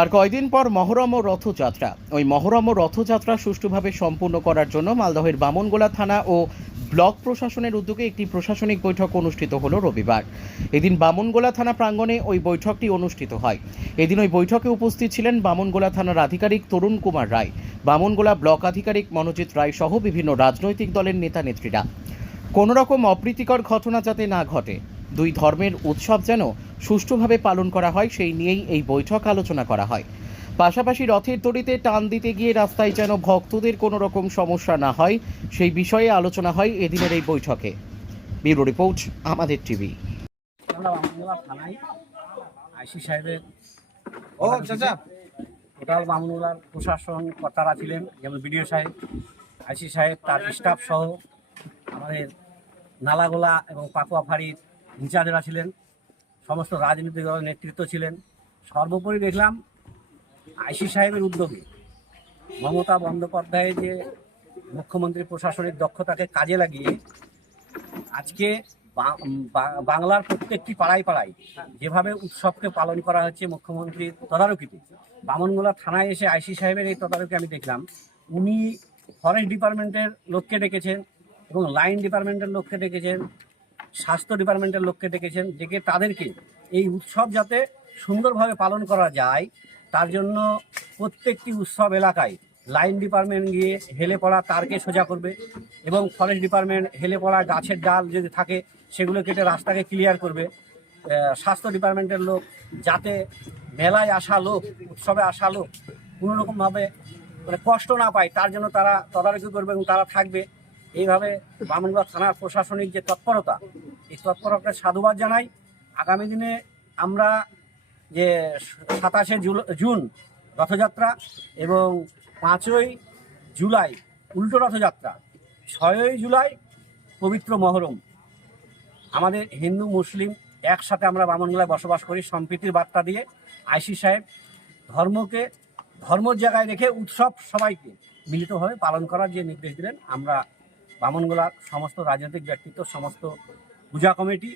আর কয়দিন পর মহরম ও রথযাত্রা। ওই মহরম ও রথযাত্রা সুষ্ঠুভাবে সম্পূর্ণ করার জন্য মালদহের বামনগোলা থানা ও ব্লক প্রশাসনের উদ্যোগে একটি প্রশাসনিক বৈঠক অনুষ্ঠিত হলো রবিবার। এদিন বামনগোলা থানা প্রাঙ্গণে ওই বৈঠকটি অনুষ্ঠিত হয়। এদিন ওই বৈঠকে উপস্থিত ছিলেন বামনগোলা থানার আধিকারিক তরুণ কুমার রায়, বামনগোলা ব্লক আধিকারিক মনোজিৎ রায় সহ বিভিন্ন রাজনৈতিক দলের নেতা নেত্রীরা কোনো রকম অপ্রীতিকর ঘটনা যাতে না ঘটে, দুই ধর্মের উৎসব যেন সুষ্ঠুভাবে পালন করা হয় সেই নিয়েই এই বৈঠক আলোচনা করা হয়। পাশাপাশি রথের দড়িতে টান দিতে গিয়ে রাস্তায় যেন ভক্তদের কোনো রকম সমস্যা না হয় সেই বিষয়ে আলোচনা হয় এদিনের এই বৈঠকে। Bureau report Amader TV. IC সাহেবের ও চাচা। টোটাল বামুনগোলার প্রশাসন কর্তারা ছিলেন যেমন বিডিও সাহেব আইসি সাহেব তার স্টাফ সহ আমাদের নালাগোলা এবং পাকুয়া ফাঁড়ির ইনচার্জরা ছিলেন। সমস্ত রাজনৈতিক দলের নেতৃত্ব ছিলেন। সর্বোপরি দেখলাম আইসি সাহেবের উদ্যোগে মমতা বন্দ্যোপাধ্যায়ের যে মুখ্যমন্ত্রী প্রশাসনের দক্ষতাকে কাজে লাগিয়ে আজকে বাংলার প্রত্যেকটি পাড়ায় পাড়ায় যেভাবে উৎসবকে পালন করা হচ্ছে মুখ্যমন্ত্রীর তদারকিতে, বামনগোলা থানায় এসে আইসি সাহেবের এই তদারকি আমি দেখলাম। উনি ফরেস্ট ডিপার্টমেন্টের লোককে ডেকেছেন এবং লাইন ডিপার্টমেন্টের লোককে ডেকেছেন। স্বাস্থ্য ডিপার্টমেন্টের লোককে ডেকেছেন, ডেকে তাদেরকে এই উৎসব যাতে সুন্দরভাবে পালন করা যায়, তার জন্য প্রত্যেকটি উৎসব এলাকায় লাইন ডিপার্টমেন্ট গিয়ে হেলে পড়া তারকে সোজা করবে এবং ফরেস্ট ডিপার্টমেন্ট হেলে পড়া গাছের ডাল যদি থাকে, সেগুলো কেটে রাস্তাকে ক্লিয়ার করবে। স্বাস্থ্য ডিপার্টমেন্টের লোক যাতে মেলায় আসা লোক, উৎসবে আসা লোক কোনো রকমভাবে মানে কষ্ট না পায়, তার জন্য তারা তদারকি করবে এবং তারা থাকবে। এইভাবে বামনগড় থানার প্রশাসনিক যে তৎপরতা, এই তৎপরতার সাধুবাদ জানাই। আগামী দিনে আমরা যে সাতাশে জুন রথযাত্রা এবং পাঁচই জুলাই উল্টো রথযাত্রা, ছয়ই জুলাই পবিত্র মহরম, আমাদের হিন্দু, মুসলিম একসাথে আমরা বামনগোলায় বসবাস করি। সম্প্রীতির বার্তা দিয়ে আইসি সাহেব ধর্মকে, ধর্মর জায়গায় রেখে উৎসব সবাইকে মিলিতভাবে পালন করার যে নির্দেশ দিলেন, আমরা বামনগোলার সমস্ত রাজনৈতিক ব্যক্তিত্ব সমস্ত পূজা কমিটি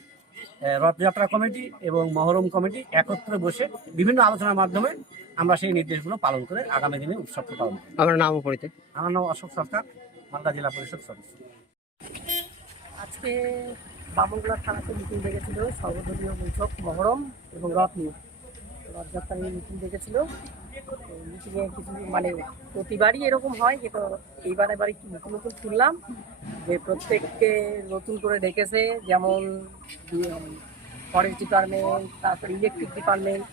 রথযাত্রা কমিটি এবং মহরম কমিটি একত্রে বসে বিভিন্ন আলোচনার মাধ্যমে আমরা সেই নির্দেশগুলো পালন করে আগামী দিনে উৎসবকে পালন করি আমার নাম পরিচয়? আমার নাম অশোক সরকার মালদা জেলা পরিষদ সদস্য। আজকে বামনগোলা থানাতে মিটিং ডেকেছিল সর্বদলীয় বৈঠক মহরম এবং রথ নিয়ে। রথযাত্রা নিয়ে মিটিং ডেকেছিল। মিটিংয়ে কিছু মানে প্রতিবারই এরকম হয় কিন্তু এইবার এবার একটু নতুন নতুন শুনলাম যে প্রত্যেককে নতুন করে ডেকেছে, যেমন ফরেস্ট ডিপার্টমেন্ট তারপর ইলেকট্রিক ডিপার্টমেন্ট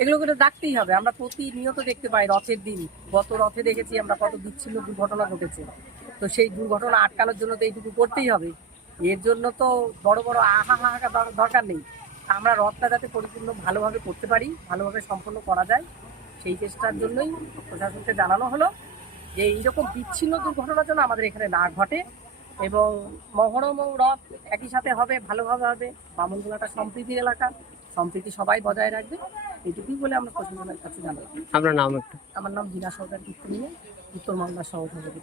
এগুলো করে ডাকতেই হবে। আমরা প্রতিনিয়ত দেখতে পাই রথের দিন। গত রথে দেখেছি আমরা কত বিচ্ছিন্ন দুর্ঘটনা ঘটেছে। তো সেই দুর্ঘটনা আটকানোর জন্য তো এইটুকু করতেই হবে। এর জন্য তো বড় বড় আহা হাহাকার দর- দরকার নেই। আমরা রথটা যাতে পরিপূর্ণ ভালোভাবে করতে পারি, ভালোভাবে সম্পন্ন করা যায়, সেই চেষ্টার জন্যই প্রশাসনকে জানানো হলো যে এইরকম বিচ্ছিন্ন দুর্ঘটনা যেন আমাদের এখানে না ঘটে। এবং মহরম ও রথ একই সাথে হবে ভালোভাবে হবে। বামনগুলাটা সম্প্রীতির এলাকা সম্প্রীতি সবাই বজায় রাখবে। এটুকুই বলে আমরা প্রশাসনের কাছে জানাব আপনার নাম একটু। আমার নাম বিনা সরকার উত্তর মালদা সহসভাপতি